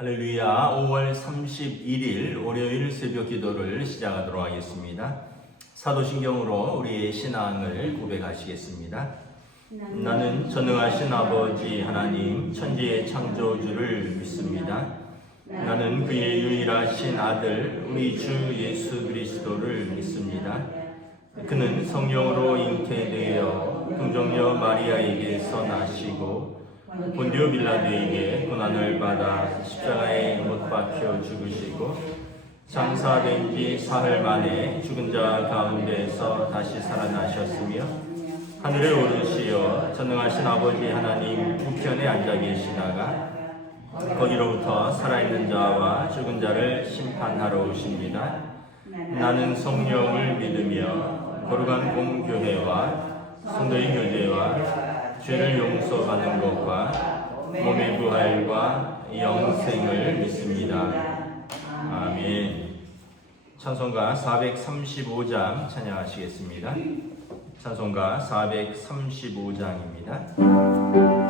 할렐루야. 5월 31일 월요일 새벽 기도를 시작하도록 하겠습니다. 사도신경으로 우리의 신앙을 고백하시겠습니다. 나는 전능하신 아버지 하나님 천지의 창조주를 믿습니다. 나는 그의 유일하신 아들 우리 주 예수 그리스도를 믿습니다. 그는 성령으로 잉태되어 동정녀 마리아에게서 나시고 본디오 빌라도에게 고난을 받아 십자가에 못 박혀 죽으시고 장사된 지 사흘 만에 죽은 자 가운데에서 다시 살아나셨으며 하늘에 오르시어 전능하신 아버지 하나님 우편에 앉아 계시다가 거기로부터 살아있는 자와 죽은 자를 심판하러 오십니다. 나는 성령을 믿으며 거룩한 공교회와 성도의 교제와 죄를 용서받는 것과 몸의 부활과 영생을 믿습니다. 아멘. 찬송가 435장 찬양하시겠습니다. 찬송가 435장입니다.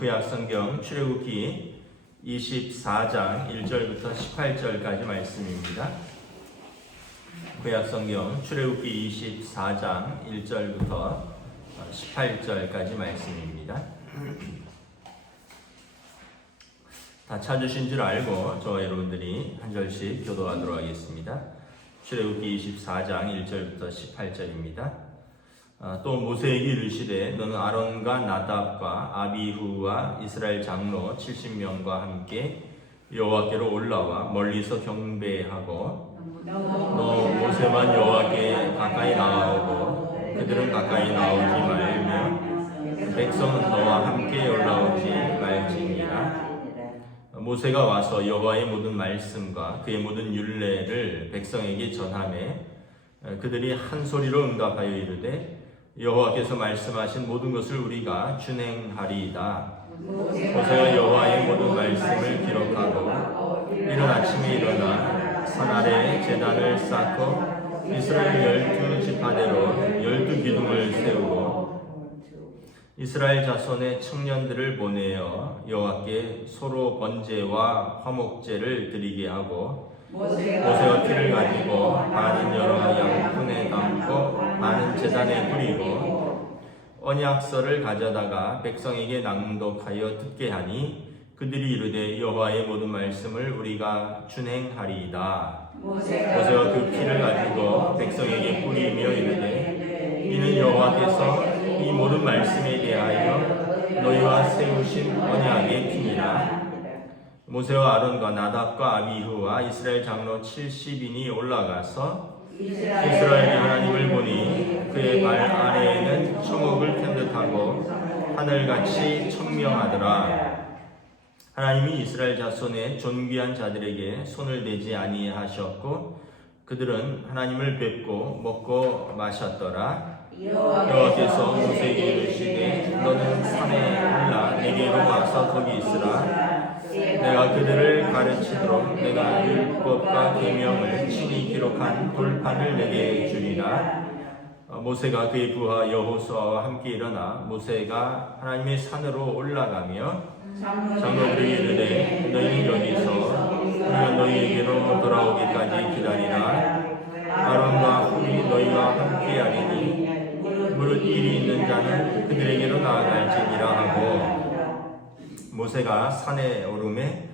구약성경 출애굽기 24장 1절부터 18절까지 말씀입니다. 구약성경 출애굽기 24장 1절부터 18절까지 말씀입니다. 다 찾으신 줄 알고 저와 여러분들이 한 절씩 교도하도록 하겠습니다. 출애굽기 24장 1절부터 18절입니다. 또 모세에게 이르시되 너는 아론과 나답과 아비후와 이스라엘 장로 70명과 함께 여호와께로 올라와 멀리서 경배하고 너 모세만 여호와께 가까이 나아오고 그들은 가까이 나오지 말며 백성은 너와 함께 올라오지 말지니라. 모세가 와서 여호와의 모든 말씀과 그의 모든 율례를 백성에게 전하매 그들이 한 소리로 응답하여 이르되 여호와께서 말씀하신 모든 것을 우리가 준행하리이다. 모세가 여호와의 모든 말씀을 기록하고 이른 아침에 일어나 산 아래 제단을 쌓고 이스라엘 12지파대로 12기둥을 세우고 이스라엘 자손의 청년들을 보내어 여호와께 소로 번제와 화목제를 드리게 하고 모세가 피를 가지고 반은 여러 양푼에 담고 반은 제단에 뿌리고 언약서를 가져다가 백성에게 낭독하여 듣게 하니 그들이 이르되 여호와의 모든 말씀을 우리가 준행하리이다. 모세가 그 피를 가지고 백성에게 뿌리며 이르되 이는 여호와께서 이 모든 말씀에 대하여 너희와 세우신 언약의 피니라. 모세와 아론과 나답과 아비후와 이스라엘 장로 70인이 올라가서 이스라엘의 하나님을 보니 그의 발 아래에는 청옥을 편 듯하고 하늘같이 청명하더라. 하나님이 이스라엘 자손의 존귀한 자들에게 손을 대지 아니하셨고 그들은 하나님을 뵙고 먹고 마셨더라. 여호와께서 모세에게 이르시되 너는 산에 올라 내게로 와서 거기 있으라. 내가 그들을 가르치도록 내가 율법과 계명을 친히 기록한 돌판을 내게 주리라. 모세가 그의 부하 여호수아와 함께 일어나 모세가 하나님의 산으로 올라가며 장로들에게 이르되 너희는 여기서 우리가 너희에게로 돌아오기까지 기다리라. 아론과 훌이 너희와 함께 하리니 무릇 일이 있는 자는 그들에게로 나아갈지니라 하고 모세가 산에 오르매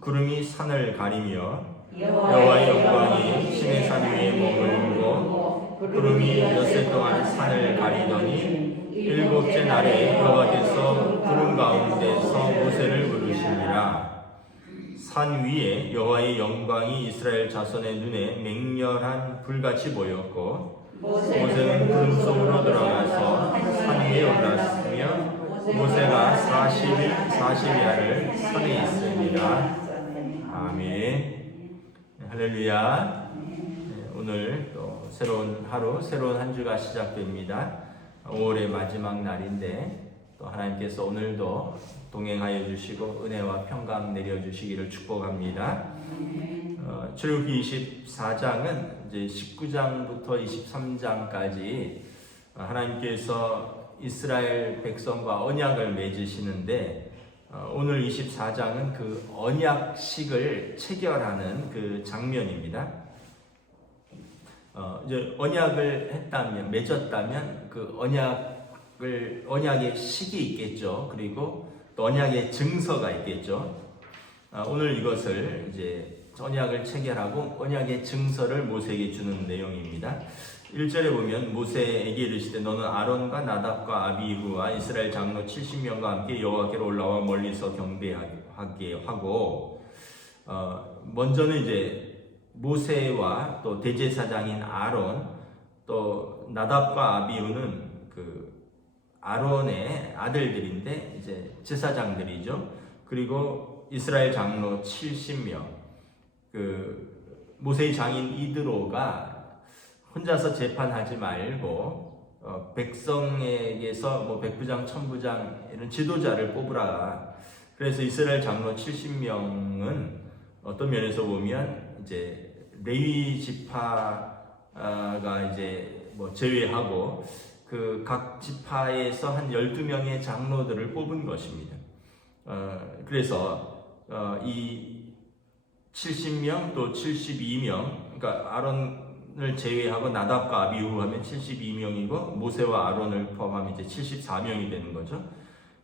구름이 산을 가리며 여호와의 영광이 시내 산 위에 머물고 구름이 엿새 동안 산을 가리더니 일곱째 날에 여호와께서 구름 가운데서 모세를 부르시니라. 산 위에 여호와의 영광이 이스라엘 자손의 눈에 맹렬한 불같이 보였고 모세는 구름 속으로 들어가서 산 위에 올랐으며 모세가 40일 40야를 산에 있습니다. 아멘. 할렐루야. 오늘 또 새로운 하루, 새로운 한 주가 시작됩니다. 5월의 마지막 날인데 또 하나님께서 오늘도 동행하여 주시고 은혜와 평강 내려주시기를 축복합니다. 출애굽기 24장은 이제 19장부터 23장까지 하나님께서 이스라엘 백성과 언약을 맺으시는데 오늘 24장은 그 언약식을 체결하는 그 장면입니다. 이제 언약을 했다면, 맺었다면 그 언약의 식이 있겠죠. 그리고 또 언약의 증서가 있겠죠. 오늘 이것을 이제 언약을 체결하고 언약의 증서를 모세에게 주는 내용입니다. 1절에 보면 모세에게 이르시되 너는 아론과 나답과 아비후와 이스라엘 장로 70명과 함께 여호와께로 올라와 멀리서 경배하게 하고 먼저는 이제 모세와 또 대제사장인 아론 또 나답과 아비후는 그 아론의 아들들인데 이제 제사장들이죠. 그리고 이스라엘 장로 70명 그 모세의 장인 이드로가 혼자서 재판하지 말고 백성에게서 뭐 백부장, 천부장 이런 지도자를 뽑으라. 그래서 이스라엘 장로 70명은 어떤 면에서 보면 이제 레위 지파가 이제 뭐 제외하고 그 각 지파에서 한 12명의 장로들을 뽑은 것입니다. 그래서 이 70명 또 72명, 그러니까 아론을 제외하고 나답과 아비후 하면 72명이고 모세와 아론을 포함하면 이제 74명이 되는 거죠.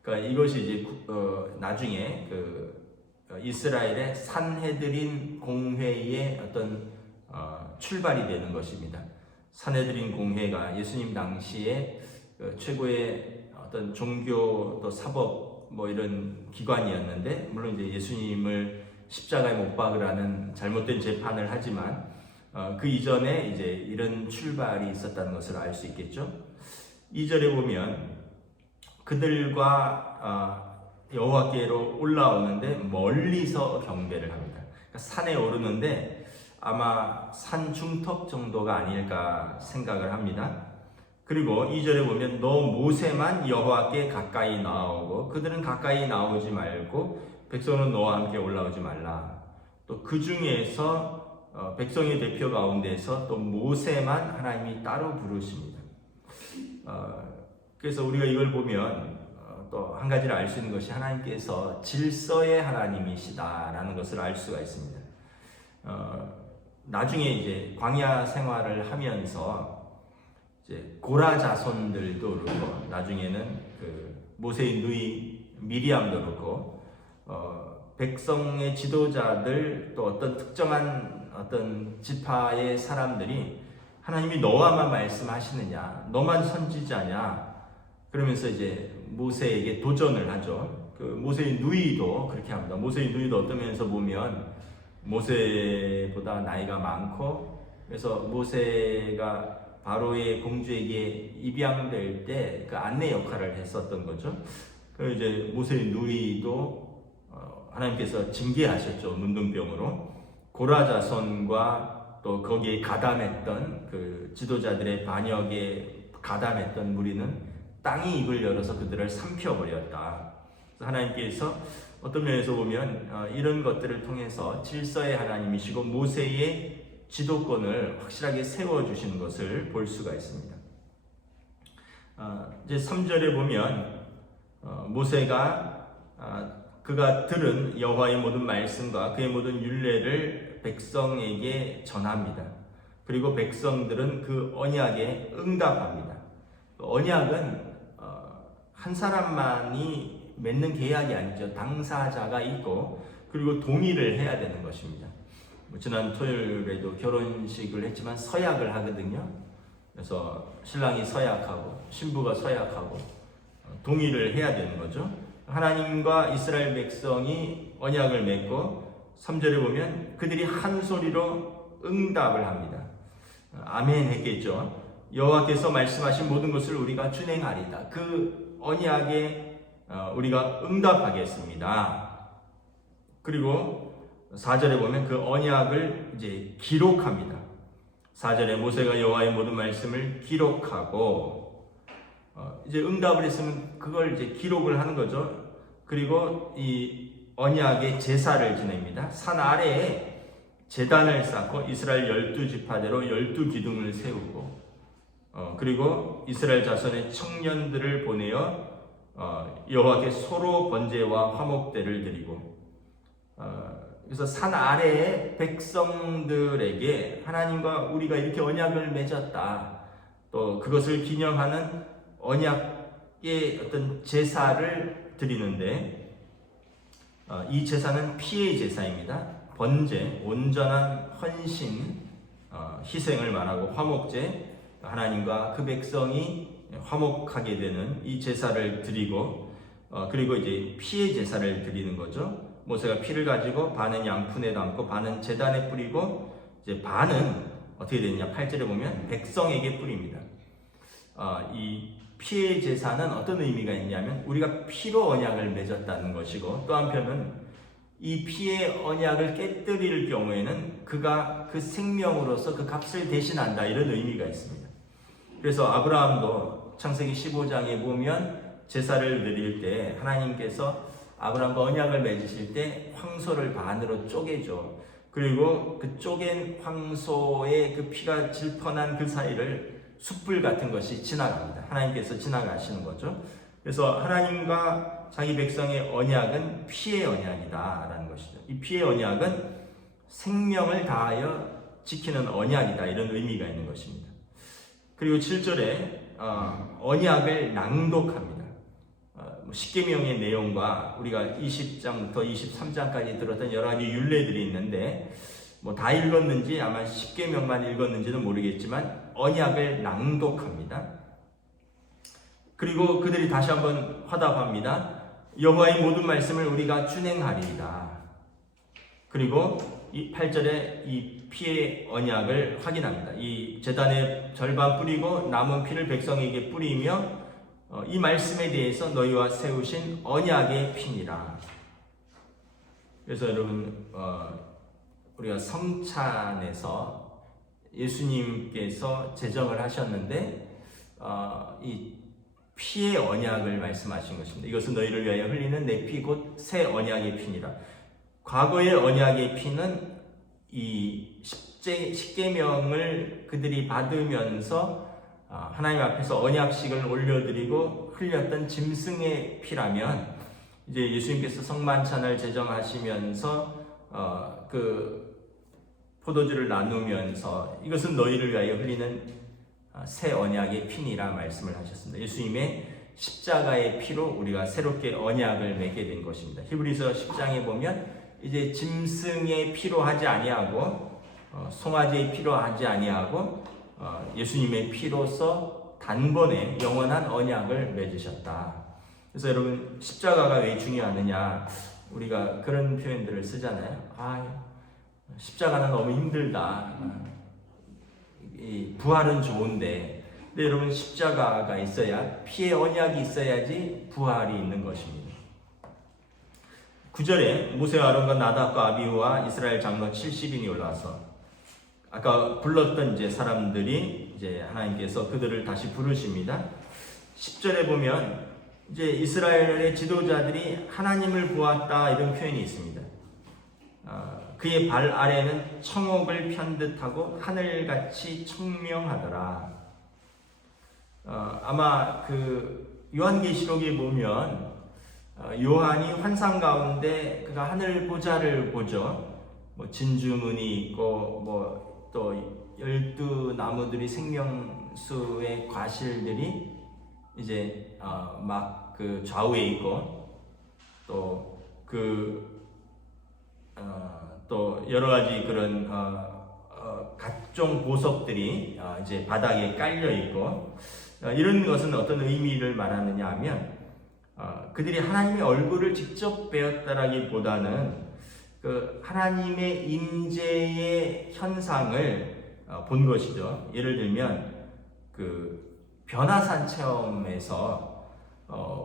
그러니까 이것이 이제 나중에 그 이스라엘의 산헤드린 공회의 어떤 출발이 되는 것입니다. 산헤드린 공회가 예수님 당시에 최고의 어떤 종교 또 사법 뭐 이런 기관이었는데 물론 이제 예수님을 십자가에 못 박으라는 잘못된 재판을 하지만 그 이전에 이제 이런 출발이 있었다는 것을 알 수 있겠죠. 2절에 보면 그들과 여호와께로 올라오는데 멀리서 경배를 합니다. 그러니까 산에 오르는데 아마 산 중턱 정도가 아닐까 생각을 합니다. 그리고 2절에 보면 너 모세만 여호와께 가까이 나오고 그들은 가까이 나오지 말고 백성은 너와 함께 올라오지 말라. 또 그 중에서 백성의 대표 가운데서 또 모세만 하나님이 따로 부르십니다. 그래서 우리가 이걸 보면 또 한 가지를 알 수 있는 것이 하나님께서 질서의 하나님이시다라는 것을 알 수가 있습니다. 나중에 이제 광야 생활을 하면서 이제 고라 자손들도 그렇고 나중에는 그 모세의 누이 미리암도 그렇고 백성의 지도자들 또 어떤 특정한 어떤 지파의 사람들이 하나님이 너와만 말씀하시느냐, 너만 선지자냐, 그러면서 이제 모세에게 도전을 하죠. 그 모세의 누이도 그렇게 합니다. 모세의 누이도 어떤 면에서 보면 모세보다 나이가 많고, 그래서 모세가 바로의 공주에게 입양될 때 그 안내 역할을 했었던 거죠. 그 이제 모세의 누이도 하나님께서 징계하셨죠. 문둥병으로. 고라 자손과 또 거기에 가담했던 그 지도자들의 반역에 가담했던 무리는 땅이 입을 열어서 그들을 삼켜버렸다. 하나님께서 어떤 면에서 보면 이런 것들을 통해서 질서의 하나님이시고 모세의 지도권을 확실하게 세워주시는 것을 볼 수가 있습니다. 이제 3절에 보면 모세가 그가 들은 여호와의 모든 말씀과 그의 모든 율례를 백성에게 전합니다. 그리고 백성들은 그 언약에 응답합니다. 언약은 한 사람만이 맺는 계약이 아니죠. 당사자가 있고 그리고 동의를 해야 되는 것입니다. 지난 토요일에도 결혼식을 했지만 서약을 하거든요. 그래서 신랑이 서약하고 신부가 서약하고 동의를 해야 되는 거죠. 하나님과 이스라엘 백성이 언약을 맺고 3절에 보면 그들이 한 소리로 응답을 합니다. 아멘 했겠죠. 여호와께서 말씀하신 모든 것을 우리가 준행하리다. 그 언약에 우리가 응답하겠습니다. 그리고 4절에 보면 그 언약을 이제 기록합니다. 4절에 모세가 여호와의 모든 말씀을 기록하고 이제 응답을 했으면 그걸 이제 기록을 하는 거죠. 그리고 이 언약의 제사를 지냅니다. 산 아래에 제단을 쌓고 이스라엘 12지파대로 12기둥을 세우고 그리고 이스라엘 자손의 청년들을 보내어 여호와께 소로 번제와 화목제를 드리고 그래서 산 아래의 백성들에게 하나님과 우리가 이렇게 언약을 맺었다. 또 그것을 기념하는 언약의 어떤 제사를 드리는데 이 제사는 피의 제사입니다. 번제, 온전한 헌신, 희생을 말하고 화목제, 하나님과 그 백성이 화목하게 되는 이 제사를 드리고 그리고 이제 피의 제사를 드리는 거죠. 모세가 피를 가지고 반은 양푼에 담고 반은 제단에 뿌리고 이제 반은 어떻게 되느냐 8절에 보면 백성에게 뿌립니다. 이 피의 제사는 어떤 의미가 있냐면 우리가 피로 언약을 맺었다는 것이고 또 한편은 이 피의 언약을 깨뜨릴 경우에는 그가 그 생명으로서 그 값을 대신한다 이런 의미가 있습니다. 그래서 아브라함도 창세기 15장에 보면 제사를 드릴 때 하나님께서 아브라함과 언약을 맺으실 때 황소를 반으로 쪼개죠. 그리고 그 쪼갠 황소의 그 피가 질펀한 그 사이를 숯불 같은 것이 지나갑니다. 하나님께서 지나가시는 거죠. 그래서 하나님과 자기 백성의 언약은 피의 언약이다라는 것이죠. 이 피의 언약은 생명을 다하여 지키는 언약이다 이런 의미가 있는 것입니다. 그리고 7절에 언약을 낭독합니다. 십계명의 내용과 우리가 20장부터 23장까지 들었던 여러 가지 율례들이 있는데 다 읽었는지 아마 십계명만 읽었는지는 모르겠지만 언약을 낭독합니다. 그리고 그들이 다시 한번 화답합니다. 여호와의 모든 말씀을 우리가 준행하리이다. 그리고 이 8절에 이 피의 언약을 확인합니다. 이 제단에 절반 뿌리고 남은 피를 백성에게 뿌리며 이 말씀에 대해서 너희와 세우신 언약의 피니라. 그래서 여러분 우리가 성찬에서 예수님께서 제정을 하셨는데 이 피의 언약을 말씀하신 것입니다. 이것은 너희를 위하여 흘리는 내 피 곧 새 언약의 피니라. 과거의 언약의 피는 이 십계명을 그들이 받으면서 하나님 앞에서 언약식을 올려드리고 흘렸던 짐승의 피라면, 이제 예수님께서 성만찬을 제정하시면서 그 포도주를 나누면서 이것은 너희를 위하여 흘리는 새 언약의 피니라 말씀을 하셨습니다. 예수님의 십자가의 피로 우리가 새롭게 언약을 맺게 된 것입니다. 히브리서 10장에 보면 이제 짐승의 피로 하지 아니하고 송아지의 피로 하지 아니하고 예수님의 피로서 단번에 영원한 언약을 맺으셨다. 그래서 여러분, 십자가가 왜 중요하느냐, 우리가 그런 표현들을 쓰잖아요. 십자가는 너무 힘들다. 이 부활은 좋은데, 근데 여러분, 십자가가 있어야, 피의 언약이 있어야지 부활이 있는 것입니다. 9절에 모세와 아론과 나답과 아비후와 이스라엘 장로 70인이 올라와서, 아까 불렀던 이제 사람들이 이제 하나님께서 그들을 다시 부르십니다. 10절에 보면 이제 이스라엘의 지도자들이 하나님을 보았다, 이런 표현이 있습니다. 그의 발 아래는 청옥을 편듯하고 하늘같이 청명하더라. 아마 그 요한계시록에 보면 요한이 환상 가운데 그가 하늘 보좌를 보죠. 뭐 진주문이 있고 뭐 또 12나무들이 생명수의 과실들이 이제 막 그 좌우에 있고 또 여러 가지 그런 각종 보석들이 이제 바닥에 깔려 있고, 이런 것은 어떤 의미를 말하느냐 하면 그들이 하나님의 얼굴을 직접 배웠다라기보다는 그 하나님의 임재의 현상을 본 것이죠. 예를 들면 그 변화산 체험에서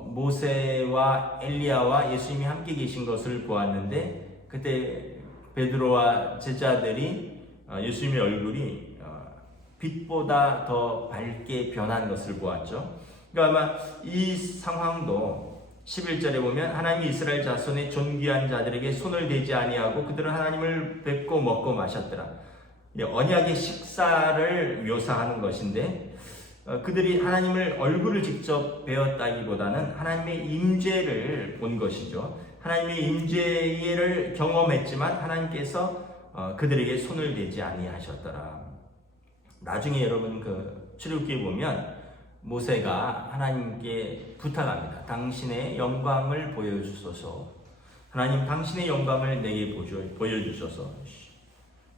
모세와 엘리야와 예수님이 함께 계신 것을 보았는데, 그때 베드로와 제자들이 예수님의 얼굴이 빛보다 더 밝게 변한 것을 보았죠. 그러니까 아마 이 상황도 11절에 보면 하나님이 이스라엘 자손의 존귀한 자들에게 손을 대지 아니하고 그들은 하나님을 뵙고 먹고 마셨더라. 언약의 식사를 묘사하는 것인데, 그들이 하나님을 얼굴을 직접 배웠다기보다는 하나님의 임재를 본 것이죠. 하나님의 임재를 경험했지만 하나님께서 그들에게 손을 대지 아니하셨더라. 나중에 여러분 그 출애굽기에 보면 모세가 하나님께 부탁합니다. 당신의 영광을 보여주소서. 하나님, 당신의 영광을 내게 보여주소서.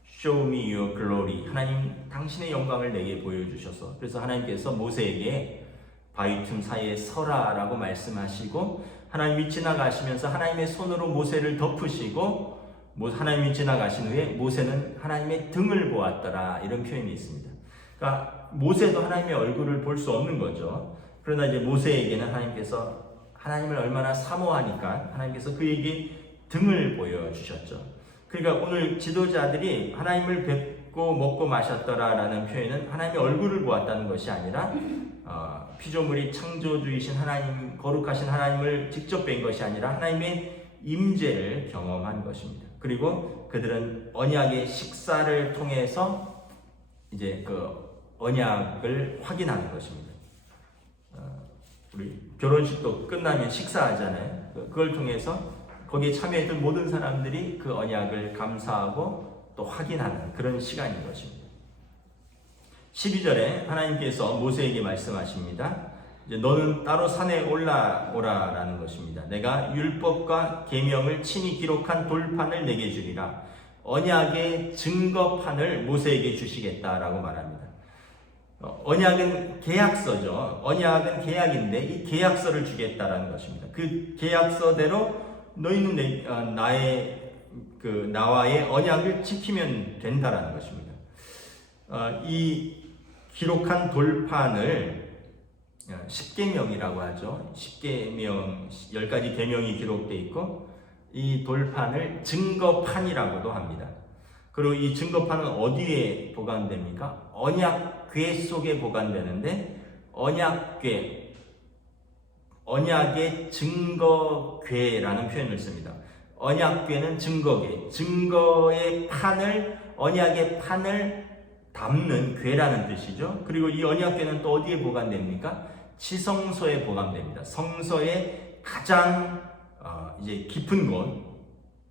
Show me your glory. 하나님, 당신의 영광을 내게 보여주셔서. 그래서 하나님께서 모세에게 바위 틈 사이에 서라라고 말씀하시고, 하나님이 지나가시면서 하나님의 손으로 모세를 덮으시고, 하나님이 지나가신 후에 모세는 하나님의 등을 보았더라, 이런 표현이 있습니다. 그러니까 모세도 하나님의 얼굴을 볼 수 없는 거죠. 그러나 이제 모세에게는 하나님께서 하나님을 얼마나 사모하니까 하나님께서 그에게 등을 보여주셨죠. 그러니까 오늘 지도자들이 하나님을 뵙고 먹고 마셨더라라는 표현은 하나님의 얼굴을 보았다는 것이 아니라 피조물이 창조주이신 하나님, 거룩하신 하나님을 직접 뵌 것이 아니라 하나님의 임재를 경험한 것입니다. 그리고 그들은 언약의 식사를 통해서 이제 그 언약을 확인하는 것입니다. 우리 결혼식도 끝나면 식사하잖아요. 그걸 통해서 거기에 참여했던 모든 사람들이 그 언약을 감사하고 또 확인하는 그런 시간인 것입니다. 12절에 하나님께서 모세에게 말씀하십니다. 이제 너는 따로 산에 올라오라라는 것입니다. 내가 율법과 계명을 친히 기록한 돌판을 내게 주리라. 언약의 증거판을 모세에게 주시겠다라고 말합니다. 언약은 계약서죠. 언약은 계약인데 이 계약서를 주겠다라는 것입니다. 그 계약서대로 너희는 나와의 언약을 지키면 된다라는 것입니다. 이 기록한 돌판을 십계명이라고 하죠. 십계명 10가지 계명이 기록되어 있고, 이 돌판을 증거판이라고도 합니다. 그리고 이 증거판은 어디에 보관됩니까? 언약궤 속에 보관되는데, 언약의 증거궤라는 표현을 씁니다. 언약궤는 증거궤, 증거의 판을 언약의 판을 담는 궤라는 뜻이죠. 그리고 이 언약궤는 또 어디에 보관됩니까? 지성소에 보관됩니다. 성소의 가장 이제 깊은 곳,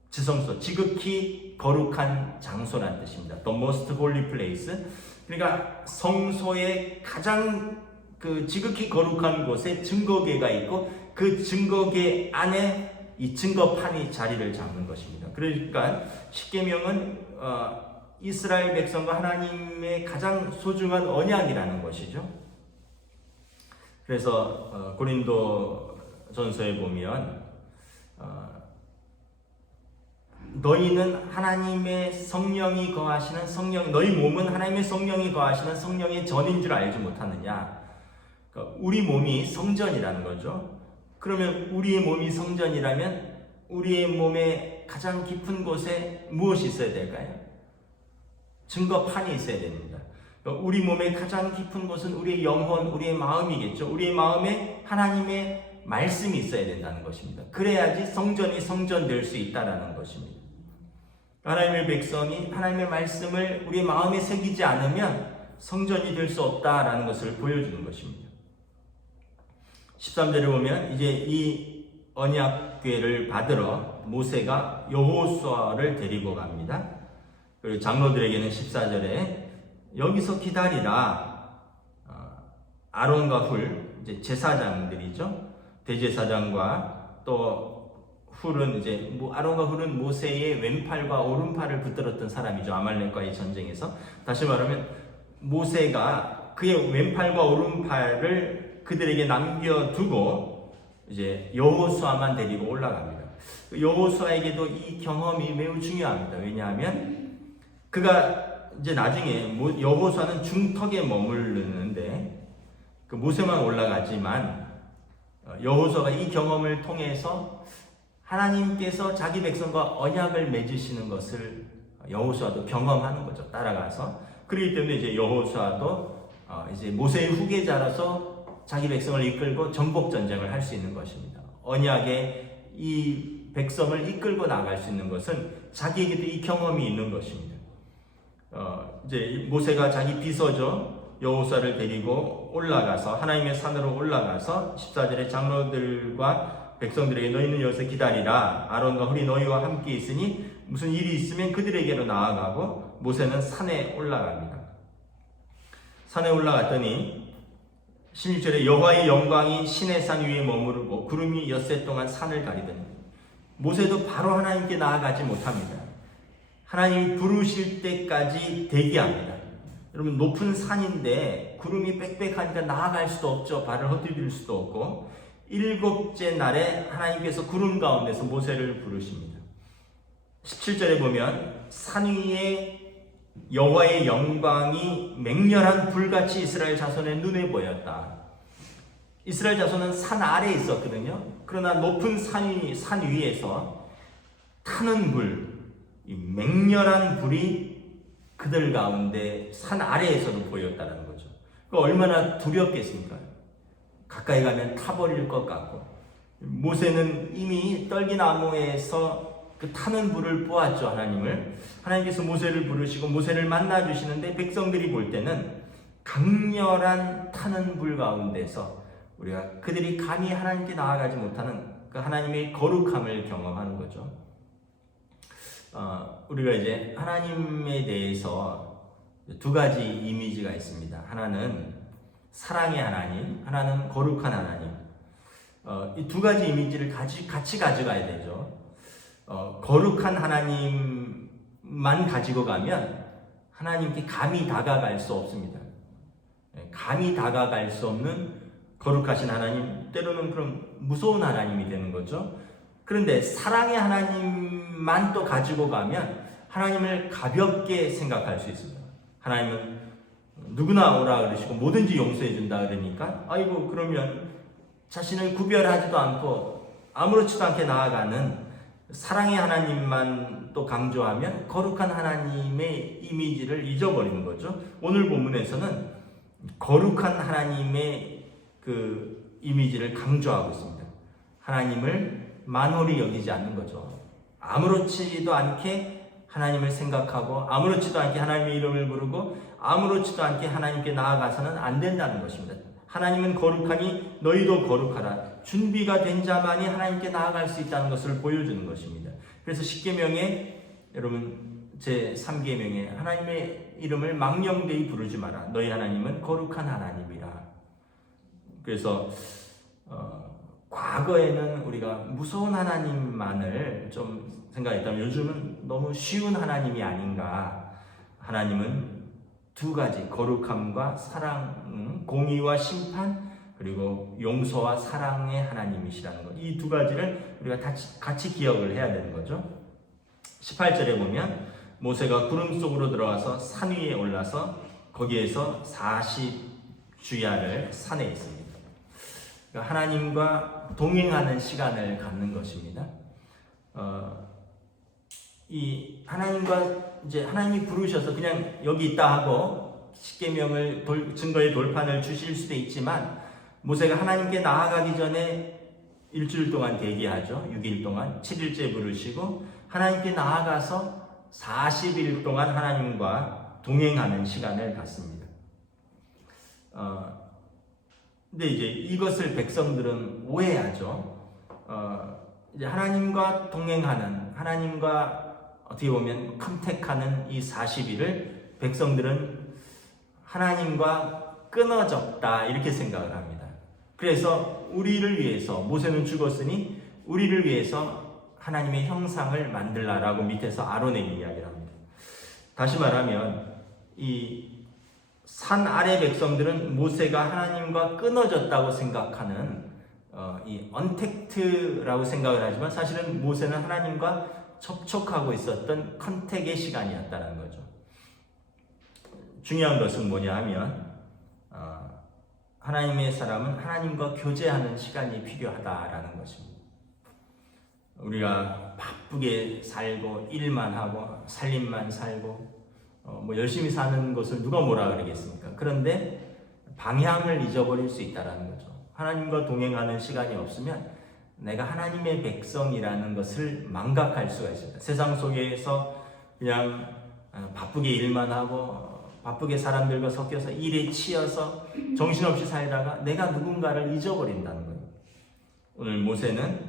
지성소, 지극히 거룩한 장소라는 뜻입니다. The most holy place. 그러니까 성소의 가장 그 지극히 거룩한 곳에 증거궤가 있고 그 증거궤 안에 이 증거판이 자리를 잡는 것입니다. 그러니까 십계명은 이스라엘 백성과 하나님의 가장 소중한 언약이라는 것이죠. 그래서 고린도전서에 보면 너희는 하나님의 성령이 거하시는 너희 몸은 하나님의 성령이 거하시는 성령의 전인 줄 알지 못하느냐. 그러니까 우리 몸이 성전이라는 거죠. 그러면 우리의 몸이 성전이라면 우리의 몸의 가장 깊은 곳에 무엇이 있어야 될까요? 증거판이 있어야 됩니다. 우리 몸의 가장 깊은 곳은 우리의 영혼, 우리의 마음이겠죠. 우리의 마음에 하나님의 말씀이 있어야 된다는 것입니다. 그래야지 성전이 성전될 수 있다는 것입니다. 하나님의 백성이 하나님의 말씀을 우리의 마음에 새기지 않으면 성전이 될 수 없다라는 것을 보여주는 것입니다. 13절에 보면 이제 이 언약궤를 받으러 모세가 여호수아를 데리고 갑니다. 그리고 장로들에게는 14절에 여기서 기다리라. 아론과 훌, 이제 제사장들이죠. 대제사장과 또 훌은 이제 아론과 훌은 모세의 왼팔과 오른팔을 붙들었던 사람이죠. 아말렉과의 전쟁에서. 다시 말하면 모세가 그의 왼팔과 오른팔을 그들에게 남겨두고 이제 여호수아만 데리고 올라갑니다. 여호수아에게도 이 경험이 매우 중요합니다. 왜냐하면 그가 이제 나중에 여호수아는 중턱에 머무르는데 그 모세만 올라가지만 여호수아가 이 경험을 통해서 하나님께서 자기 백성과 언약을 맺으시는 것을 여호수아도 경험하는 거죠. 따라가서. 그렇기 때문에 이제 여호수아도 이제 모세의 후계자라서 자기 백성을 이끌고 전복 전쟁을 할 수 있는 것입니다. 언약의 이 백성을 이끌고 나갈 수 있는 것은 자기에게도 이 경험이 있는 것입니다. 이제 모세가 자기 비서죠. 여호수아를 데리고 올라가서 하나님의 산으로 올라가서 14절에 장로들과 백성들에게 너희는 여기서 기다리라. 아론과 훌이 너희와 함께 있으니 무슨 일이 있으면 그들에게로 나아가고 모세는 산에 올라갑니다. 산에 올라갔더니 16절에 여호와의 영광이 시내산 위에 머무르고 구름이 엿새 동안 산을 가리더니 모세도 바로 하나님께 나아가지 못합니다. 하나님이 부르실 때까지 대기합니다. 여러분 높은 산인데 구름이 빽빽하니까 나아갈 수도 없죠. 발을 헛디딜 수도 없고 7째 날에 하나님께서 구름 가운데서 모세를 부르십니다. 17절에 보면 산 위에 여호와의 영광이 맹렬한 불같이 이스라엘 자손의 눈에 보였다. 이스라엘 자손은 산 아래에 있었거든요. 그러나 높은 산 위에서 타는 불, 이 맹렬한 불이 그들 가운데 산 아래에서도 보였다는 거죠. 얼마나 두렵겠습니까? 가까이 가면 타버릴 것 같고 모세는 이미 떨기나무에서 그 타는 불을 보았죠. 하나님께서 모세를 부르시고 모세를 만나 주시는데 백성들이 볼 때는 강렬한 타는 불 가운데서 우리가 그들이 감히 하나님께 나아가지 못하는 그 하나님의 거룩함을 경험하는 거죠. 우리가 이제 하나님에 대해서 두 가지 이미지가 있습니다. 하나는 사랑의 하나님, 하나는 거룩한 하나님. 이 두 가지 이미지를 같이 가져가야 되죠. 거룩한 하나님만 가지고 가면 하나님께 감히 다가갈 수 없습니다. 감히 다가갈 수 없는 거룩하신 하나님, 때로는 그럼 무서운 하나님이 되는 거죠. 그런데 사랑의 하나님만 또 가지고 가면 하나님을 가볍게 생각할 수 있습니다. 하나님은 누구나 오라 그러시고 뭐든지 용서해 준다 그러니까 아이고 그러면 자신을 구별하지도 않고 아무렇지도 않게 나아가는 사랑의 하나님만 또 강조하면 거룩한 하나님의 이미지를 잊어버리는 거죠. 오늘 본문에서는 거룩한 하나님의 그 이미지를 강조하고 있습니다. 하나님을 만홀히 여기지 않는 거죠. 아무렇지도 않게 하나님을 생각하고 아무렇지도 않게 하나님의 이름을 부르고 아무렇지도 않게 하나님께 나아가서는 안 된다는 것입니다. 하나님은 거룩하니 너희도 거룩하라. 준비가 된 자만이 하나님께 나아갈 수 있다는 것을 보여주는 것입니다. 그래서 십계명에 여러분 제3계명에 하나님의 이름을 망령되이 부르지 마라. 너희 하나님은 거룩한 하나님이라. 그래서 과거에는 우리가 무서운 하나님만을 좀 생각했다면 요즘은 너무 쉬운 하나님이 아닌가. 하나님은 두 가지, 거룩함과 사랑, 공의와 심판, 그리고 용서와 사랑의 하나님이시라는 것. 이 두 가지를 우리가 같이 기억을 해야 되는 거죠. 18절에 보면 모세가 구름 속으로 들어가서 산 위에 올라서 거기에서 40주야를 산에 있습니다. 그러니까 하나님과 동행하는 시간을 갖는 것입니다. 이 하나님과 이제 하나님이 부르셔서 그냥 여기 있다 하고 십계명을 증거의 돌판을 주실 수도 있지만 모세가 하나님께 나아가기 전에 일주일 동안 대기하죠. 6일 동안 7일째 부르시고 하나님께 나아가서 40일 동안 하나님과 동행하는 시간을 갖습니다. 근데 이제 이것을 백성들은 오해하죠. 이제 하나님과 동행하는, 하나님과 어떻게 보면 컨택하는 이 40일을 백성들은 하나님과 끊어졌다 이렇게 생각을 합니다. 그래서 우리를 위해서 모세는 죽었으니 우리를 위해서 하나님의 형상을 만들라라고 밑에서 아론에게 이야기를 합니다. 다시 말하면 이 산 아래 백성들은 모세가 하나님과 끊어졌다고 생각하는 이 언택트라고 생각을 하지만 사실은 모세는 하나님과 접촉하고 있었던 컨택의 시간이었다는 거죠. 중요한 것은 뭐냐 하면 하나님의 사람은 하나님과 교제하는 시간이 필요하다라는 것입니다. 우리가 바쁘게 살고 일만 하고 살림만 살고 뭐 열심히 사는 것을 누가 뭐라 그러겠습니까? 그런데 방향을 잊어버릴 수 있다는 거죠. 하나님과 동행하는 시간이 없으면 내가 하나님의 백성이라는 것을 망각할 수가 있습니다. 세상 속에서 그냥 바쁘게 일만 하고 바쁘게 사람들과 섞여서 일에 치여서 정신없이 살다가 내가 누군가를 잊어버린다는 거예요. 오늘 모세는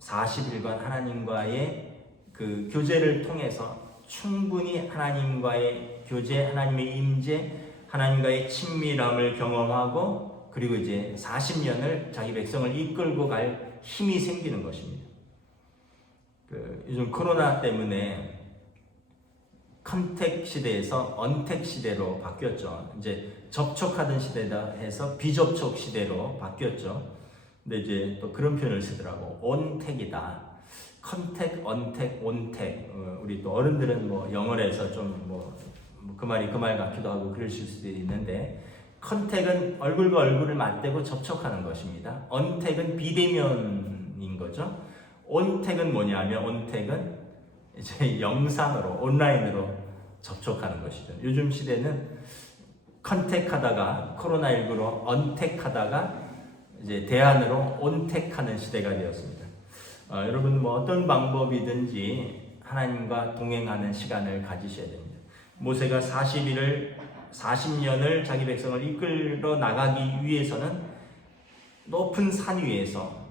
40일간 하나님과의 그 교제를 통해서 충분히 하나님과의 교제, 하나님의 임재, 하나님과의 친밀함을 경험하고 그리고 이제 40년을 자기 백성을 이끌고 갈 힘이 생기는 것입니다. 요즘 코로나 때문에 컨택 시대에서 언택 시대로 바뀌었죠. 이제 접촉하던 시대다 해서 비접촉 시대로 바뀌었죠. 근데 이제 또 그런 표현을 쓰더라고. 온택이다. 컨택, 언택, 온택. 우리 또 어른들은 뭐 영어로 해서 좀 그 말이 그 말 같기도 하고 그러실 수도 있는데 컨택은 얼굴과 얼굴을 맞대고 접촉하는 것입니다. 언택은 비대면인 거죠. 온택은 뭐냐면 온택은 이제 영상으로 온라인으로 접촉하는 것이죠. 요즘 시대는 컨택하다가 코로나19로 언택하다가 이제 대안으로 온택하는 시대가 되었습니다. 여러분 뭐 어떤 방법이든지 하나님과 동행하는 시간을 가지셔야 됩니다. 모세가 40년을 자기 백성을 이끌어 나가기 위해서는 높은 산 위에서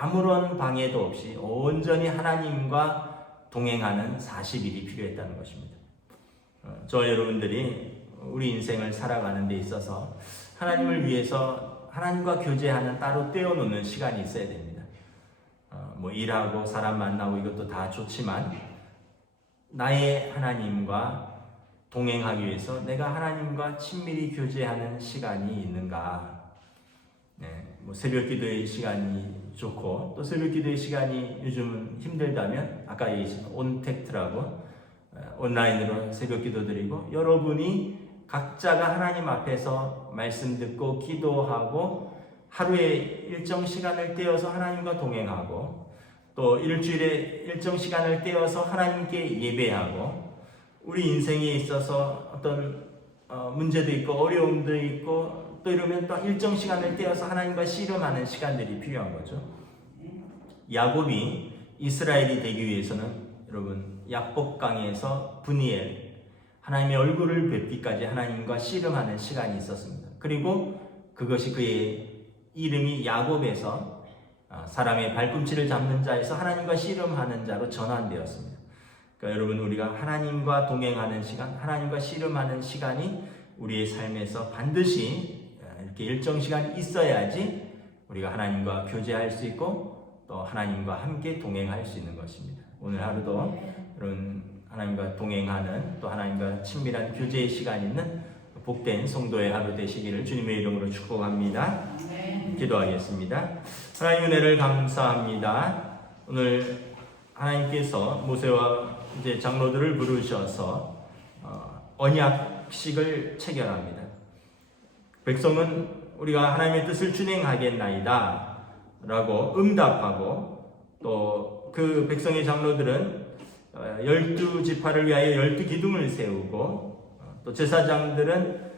아무런 방해도 없이 온전히 하나님과 동행하는 40일이 필요했다는 것입니다. 저 여러분들이 우리 인생을 살아가는 데 있어서 하나님을 위해서 하나님과 교제하는 따로 떼어놓는 시간이 있어야 됩니다. 뭐 일하고 사람 만나고 이것도 다 좋지만 나의 하나님과 동행하기 위해서 내가 하나님과 친밀히 교제하는 시간이 있는가? 뭐 새벽 기도의 시간이 좋고 또 새벽 기도의 시간이 요즘은 힘들다면 아까 얘기했던 온택트라고 온라인으로 새벽 기도 드리고 여러분이 각자가 하나님 앞에서 말씀 듣고 기도하고 하루에 일정 시간을 떼어서 하나님과 동행하고 또 일주일에 일정 시간을 떼어서 하나님께 예배하고 우리 인생에 있어서 어떤 문제도 있고 어려움도 있고 또 이러면 또 일정 시간을 떼어서 하나님과 씨름하는 시간들이 필요한 거죠. 야곱이 이스라엘이 되기 위해서는 여러분 야복강에서 브니엘, 하나님의 얼굴을 뵙기까지 하나님과 씨름하는 시간이 있었습니다. 그리고 그것이 그의 이름이 야곱에서 사람의 발꿈치를 잡는 자에서 하나님과 씨름하는 자로 전환되었습니다. 그러니까 여러분, 우리가 하나님과 동행하는 시간, 하나님과 씨름하는 시간이 우리의 삶에서 반드시 이렇게 일정 시간이 있어야지 우리가 하나님과 교제할 수 있고 또 하나님과 함께 동행할 수 있는 것입니다. 오늘 하루도 여러분, 하나님과 동행하는 또 하나님과 친밀한 교제의 시간이 있는 복된 성도의 하루 되시기를 주님의 이름으로 축복합니다. 기도하겠습니다. 하나님 은혜를 감사합니다. 오늘 하나님께서 모세와 이제 장로들을 부르셔서 언약식을 체결합니다. 백성은 우리가 하나님의 뜻을 준행하겠나이다 라고 응답하고, 또 그 백성의 장로들은 12지파를 위하여 12기둥을 세우고, 또 제사장들은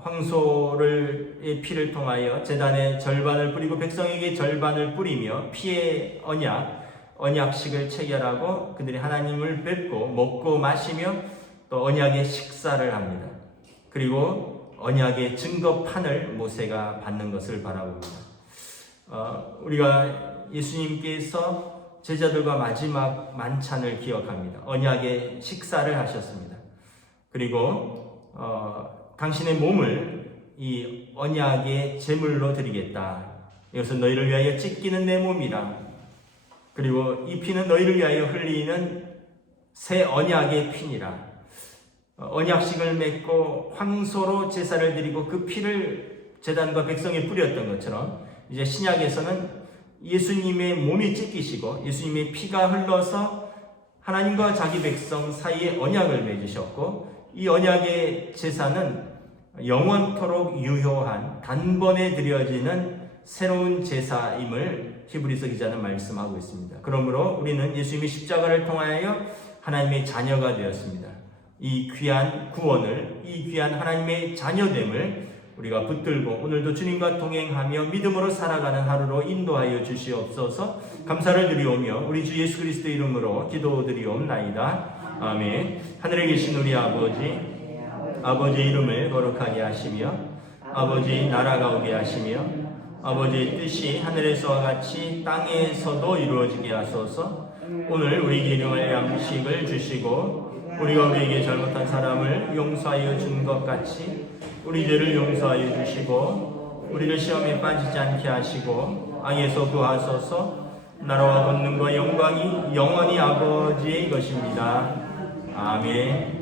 황소의 피를 통하여 제단의 절반을 뿌리고 백성에게 절반을 뿌리며 피의 언약식을 체결하고 그들이 하나님을 뵙고 먹고 마시며 또 언약의 식사를 합니다. 그리고 언약의 증거판을 모세가 받는 것을 바라봅니다. 우리가 예수님께서 제자들과 마지막 만찬을 기억합니다. 언약의 식사를 하셨습니다. 그리고 당신의 몸을 이 언약의 제물로 드리겠다. 이것은 너희를 위하여 찢기는 내 몸이라. 그리고 이 피는 너희를 위하여 흘리는 새 언약의 피니라. 언약식을 맺고 황소로 제사를 드리고 그 피를 제단과 백성에 뿌렸던 것처럼 이제 신약에서는 예수님의 몸이 찢기시고 예수님의 피가 흘러서 하나님과 자기 백성 사이에 언약을 맺으셨고, 이 언약의 제사는 영원토록 유효한 단번에 드려지는 새로운 제사임을 히브리서 기자는 말씀하고 있습니다. 그러므로 우리는 예수님의 십자가를 통하여 하나님의 자녀가 되었습니다. 이 귀한 구원을, 이 귀한 하나님의 자녀됨을 우리가 붙들고 오늘도 주님과 동행하며 믿음으로 살아가는 하루로 인도하여 주시옵소서. 감사를 드리오며 우리 주 예수 그리스도 이름으로 기도드리옵나이다. 아멘. 하늘에 계신 우리 아버지, 아버지의 이름을 거룩하게 하시며 아버지 나라가 오게 하시며 아버지의 뜻이 하늘에서와 같이 땅에서도 이루어지게 하소서. 오늘 우리에게 일용할 양식을 주시고 우리가 우리에게 잘못한 사람을 용서하여 준 것 같이 우리 죄를 용서하여 주시고 우리를 시험에 빠지지 않게 하시고 악에서 구하소서. 나라와 권능과 영광이 영원히 아버지의 것입니다. 아멘.